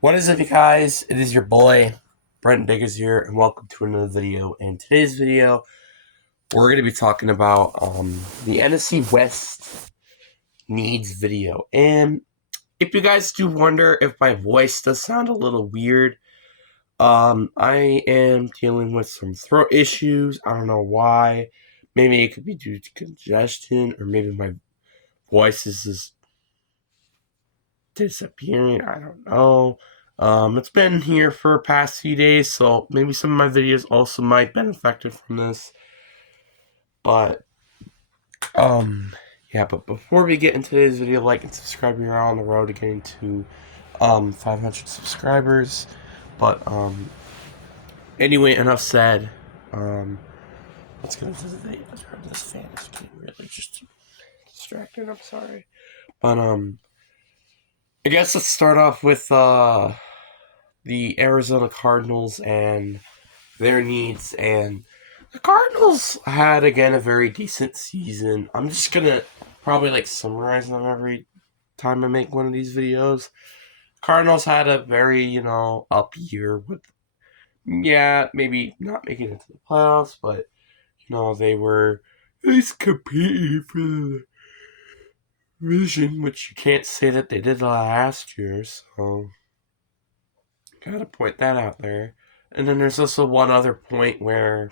What is up, you guys? It is your boy, Brent Biggers here, and welcome to another video. In today's video, we're going to be talking about the NFC West needs video. And if you guys do wonder if my voice does sound a little weird, I am dealing with some throat issues. I don't know why. Maybe it could be due to congestion, or maybe my voice is just disappearing. I don't know. It's been here for the past few days, so maybe some of my videos also might been affected from this. But yeah. But before we get into today's video, like and subscribe. We're on the road to getting to 500 subscribers. But anyway, enough said. Let's get into the video. This fan is getting really just distracting. I'm sorry, but I guess let's start off with the Arizona Cardinals and their needs. And the Cardinals had, again, a very decent season. I'm just gonna probably summarize them every time I make one of these videos. Cardinals had a very, up year with, maybe not making it to the playoffs, but they were at least competing for the division, which you can't say that they did last year. So gotta point that out there. And then there's also one other point where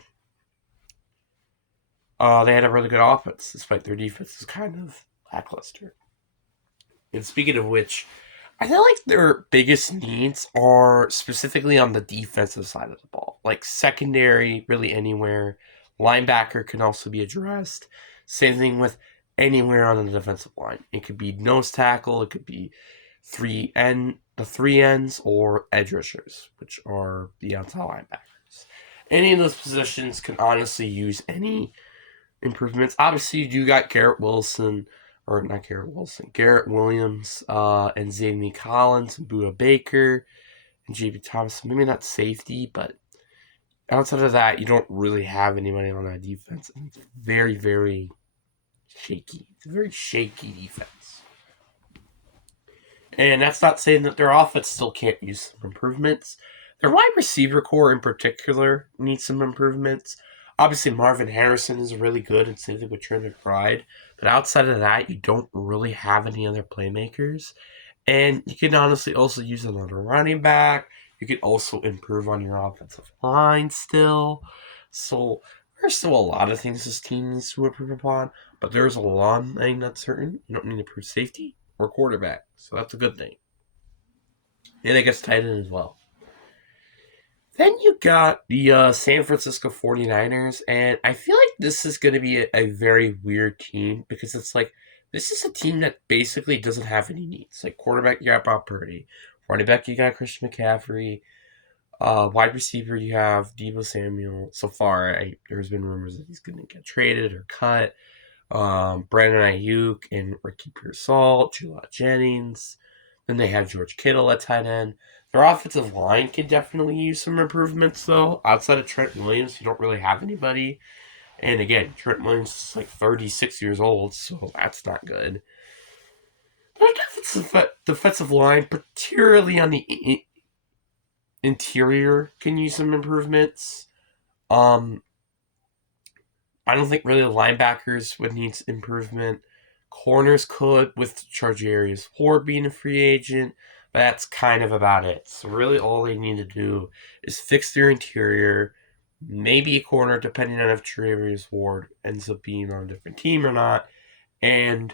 they had a really good offense, despite their defense is kind of lackluster. And speaking of which, I feel like their biggest needs are specifically on the defensive side of the ball. Like secondary, really anywhere. Linebacker can also be addressed. Same thing with anywhere on the defensive line. It could be nose tackle, it could be the three ends, or edge rushers, which are the outside linebackers. Any of those positions can honestly use any improvements. Obviously, you got Garrett Williams, and Zayne Collins, and Buda Baker, and JB Thomas. Maybe not safety, but outside of that, you don't really have anybody on that defense. And it's very, very shaky. It's a very shaky defense. And that's not saying that their offense still can't use some improvements. Their wide receiver core in particular needs some improvements. Obviously, Marvin Harrison is really good, and same thing with Trent McBride. But outside of that, you don't really have any other playmakers. And you can honestly also use another running back. You can also improve on your offensive line still. So there's still a lot of things this team needs to improve upon. But there's a one thing that's certain. You don't need to improve safety or quarterback. So that's a good thing. And I guess tight end as well. Then you got the San Francisco 49ers, and I feel like this is going to be a very weird team because it's like, this is a team that basically doesn't have any needs. Like, quarterback, you got Brock Purdy. Running back, you got Christian McCaffrey. Wide receiver, you have Deebo Samuel. So far, there's been rumors that he's going to get traded or cut. Brandon Ayuk and Ricky Pearsall, Julian Jennings. Then they have George Kittle at tight end. Their offensive line can definitely use some improvements, though. Outside of Trent Williams, you don't really have anybody. And again, Trent Williams is like 36 years old, so that's not good. Their defensive line, particularly on the interior, can use some improvements. I don't think really the linebackers would need improvement. Corners could, with Chargerius Ford being a free agent, but that's kind of about it. So really all they need to do is fix their interior, maybe a corner, depending on if Chargerius Ford ends up being on a different team or not, and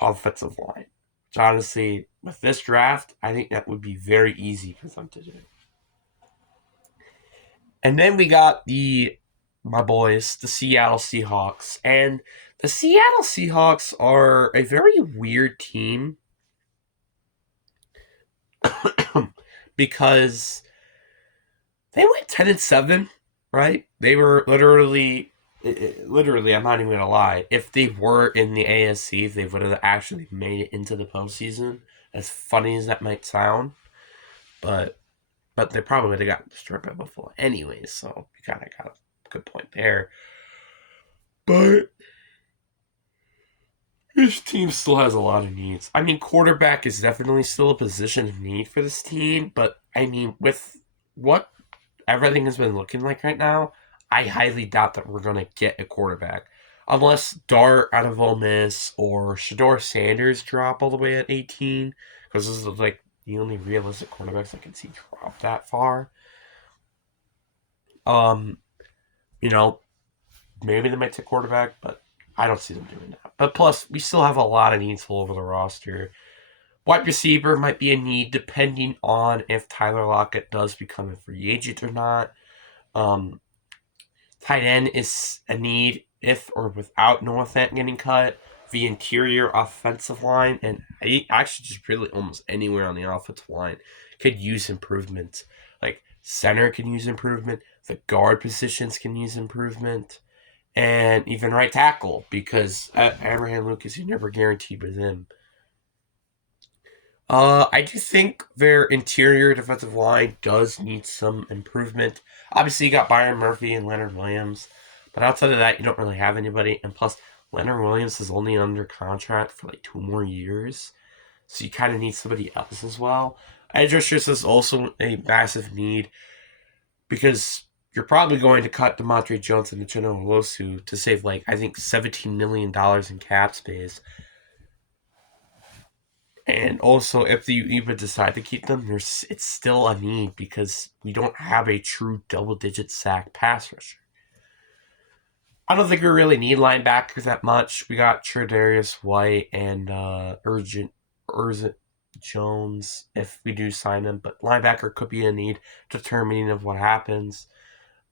offensive line. So honestly, with this draft, I think that would be very easy for them to do. And then we got my boys, the Seattle Seahawks. And the Seattle Seahawks are a very weird team because they went 10-7, right? They were literally, I'm not even going to lie. If they were in the ASC, they would have actually made it into the postseason. As funny as that might sound. But they probably would have gotten destroyed by Buffalo anyways, so you kind of got a good point there. But This team still has a lot of needs. I mean, quarterback is definitely still a position of need for this team, but I mean, with what everything has been looking like right now, I highly doubt that we're going to get a quarterback. Unless Dart out of Ole Miss or Shador Sanders drop all the way at 18, because this is like the only realistic quarterbacks I can see drop that far. Um, you know, maybe they might take quarterback, but I don't see them doing that. But plus, we still have a lot of needs all over the roster. Wide receiver might be a need depending on if Tyler Lockett does become a free agent or not. Um, Tight end is a need if or without Noah Fant getting cut. The interior offensive line, and actually just really almost anywhere on the offensive line, could use improvement. Like center can use improvement. The guard positions can use improvement. And even right tackle, because Abraham Lucas, you never guaranteed with him. I do think their interior defensive line does need some improvement. Obviously, you got Byron Murphy and Leonard Williams, but outside of that, you don't really have anybody. And plus, Leonard Williams is only under contract for like 2 more years, so you kind of need somebody else as well. Edge rushers is also a massive need because you're probably going to cut DeMontre Jones and Uchenna Nwosu to save like I think $17 million in cap space. And also, if you even decide to keep them, it's still a need because we don't have a true double-digit sack pass rusher. I don't think we really need linebackers that much. We got Tre'Davious White and Urgent Jones if we do sign them, but linebacker could be a need determining of what happens.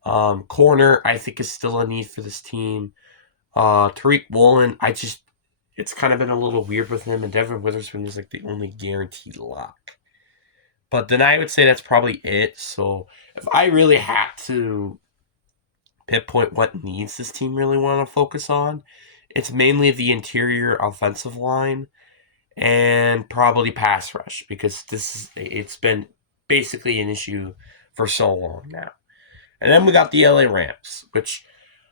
Corner, I think, is still a need for this team. Tariq Woolen, it's kind of been a little weird with him, and Devin Witherspoon is like the only guaranteed lock. But then I would say that's probably it. So if I really had to pinpoint what needs this team really want to focus on, it's mainly the interior offensive line and probably pass rush because it's been basically an issue for so long now. And then we got the LA Rams, which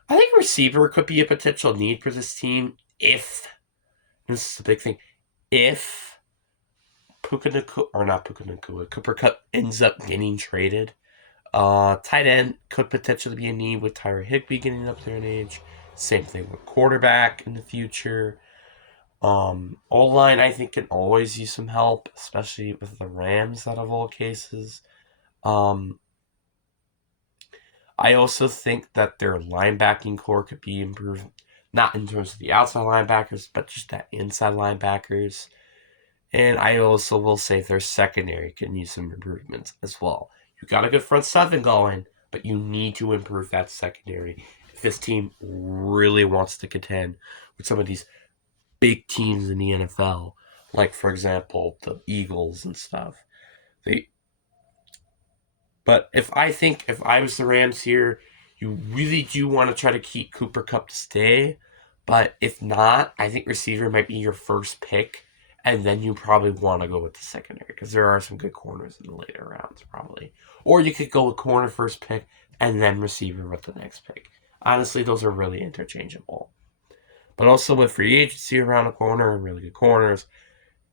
I think receiver could be a potential need for this team if this is the big thing. If Cooper Kupp ends up getting traded, tight end could potentially be a need with Tyler Higbee getting up there in age. Same thing with quarterback in the future. O-line, I think, can always use some help, especially with the Rams out of all cases. I also think that their linebacking core could be improved, not in terms of the outside linebackers, but just that inside linebackers. And I also will say their secondary can use some improvements as well. You got a good front seven going, but you need to improve that secondary if this team really wants to contend with some of these big teams in the NFL, like for example the Eagles and stuff. But if I was the Rams here, you really do want to try to keep Cooper Kupp to stay. But if not, I think receiver might be your first pick, and then you probably want to go with the secondary because there are some good corners in the later rounds, probably. Or you could go with corner first pick and then receiver with the next pick. Honestly, those are really interchangeable. But also with free agency around the corner and really good corners,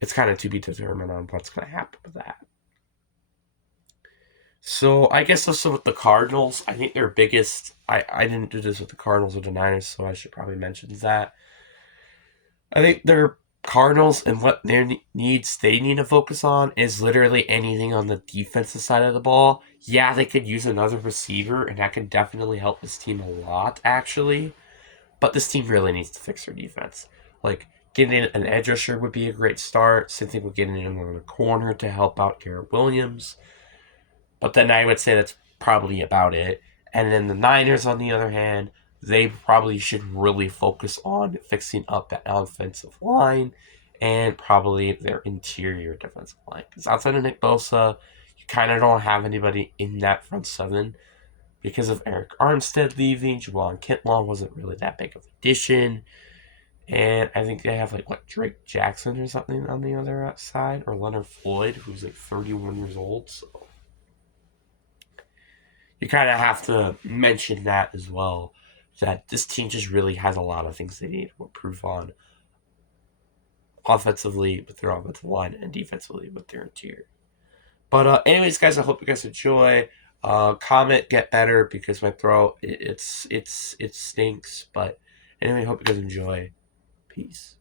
it's kind of to be determined on what's going to happen with that. So I guess also with the Cardinals, I think their biggest. I didn't do this with the Cardinals or the Niners, so I should probably mention that. I think their Cardinals and what their needs they need to focus on is literally anything on the defensive side of the ball. Yeah, they could use another receiver, and that can definitely help this team a lot, actually. But this team really needs to fix their defense. Like, getting in an edge rusher would be a great start. Same thing with getting in on the corner to help out Garrett Williams. But then I would say that's probably about it. And then the Niners, on the other hand, they probably should really focus on fixing up that offensive line and probably their interior defensive line. Because outside of Nick Bosa, you kind of don't have anybody in that front seven because of Eric Armstead leaving. Juwan Kinlaw wasn't really that big of an addition. And I think they have Drake Jackson or something on the other side, or Leonard Floyd, who's like 31 years old. So you kind of have to mention that as well, that this team just really has a lot of things they need to improve on. offensively with their offensive line and defensively with their interior. But anyways, guys, I hope you guys enjoy. Comment, get better because my throat it stinks. But anyway, hope you guys enjoy. Peace.